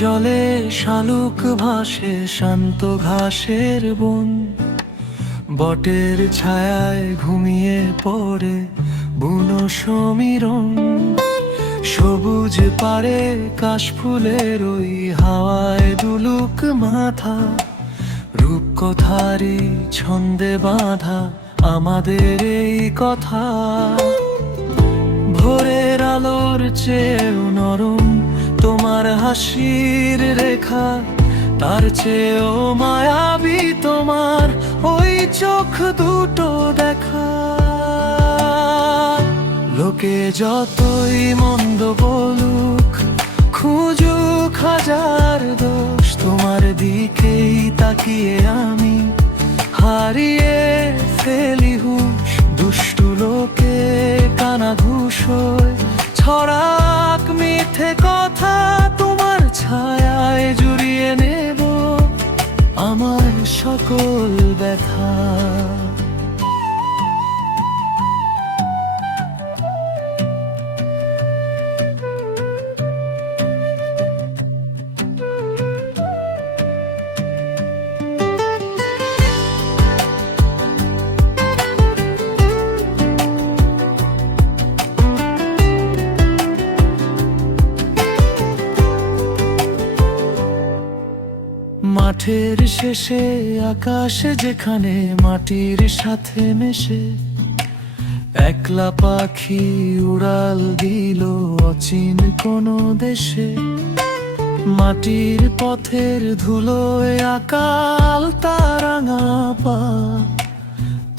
জলে শালুক ভাসে শান্ত ঘাসের বন, বটের ছায়ায় ঘুমিয়ে পড়ে বুনো সমীরণ। সবুজ পাড়ে কাশফুলের ওই হাওয়ায় দুলুক মাথা, রূপকথারই ছন্দে বাঁধা আমাদের এই কথা। ভোরের আলোর চেয়েও নরম তোমার হাসির রেখা, তার চেয়েও মায়াবী তোমার ওই চোখ দুটো দেখা। লোকে যতই মন্দ বলুক, খুঁজুক হাজার দোষ, তোমার দিকেই তাকিয়ে আমি হারিয়ে ফেলি হুঁশ। দুষ্টু লোকে কানা ঘুষ হয়ে ছড়াক মিথ্যে কথা, তোমার ছায়ায় জুড়িয়ে নেব আমার সকল ব্যথা। মাঠের শেষে আকাশ যেখানে মাটির সাথে মেশে, একলা পাখি উড়াল দিল অচিন কোনো দেশে। মাটির পথের ধুলোয় আকাল তারাঙা পা,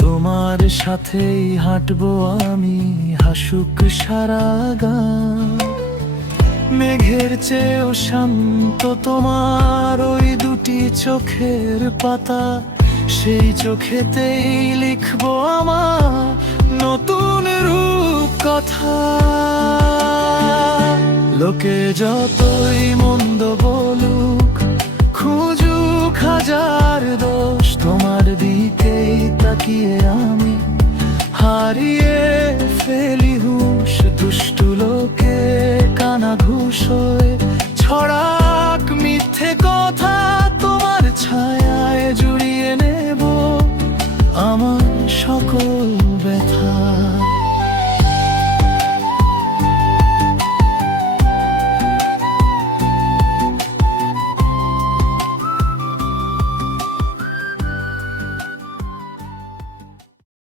তোমার সাথেই হাঁটবো আমি হাসুক সারা গান। মেঘের চেয়েও শান্ত তোমার ওই দুটি চোখের পাতা, সেই চোখেতেই লিখবো আমার নতুন রূপ কথা। লোকে যতই মন্দ বলুক, খুঁজুক হাজার দোষ, তোমার দিকেই তাকিয়ে আমি হারিয়ে ফেলি হুঁশ। দুষ্টু লোকে কানা ঘুষ হয়ে ছড়াক মিথ্যে কথা,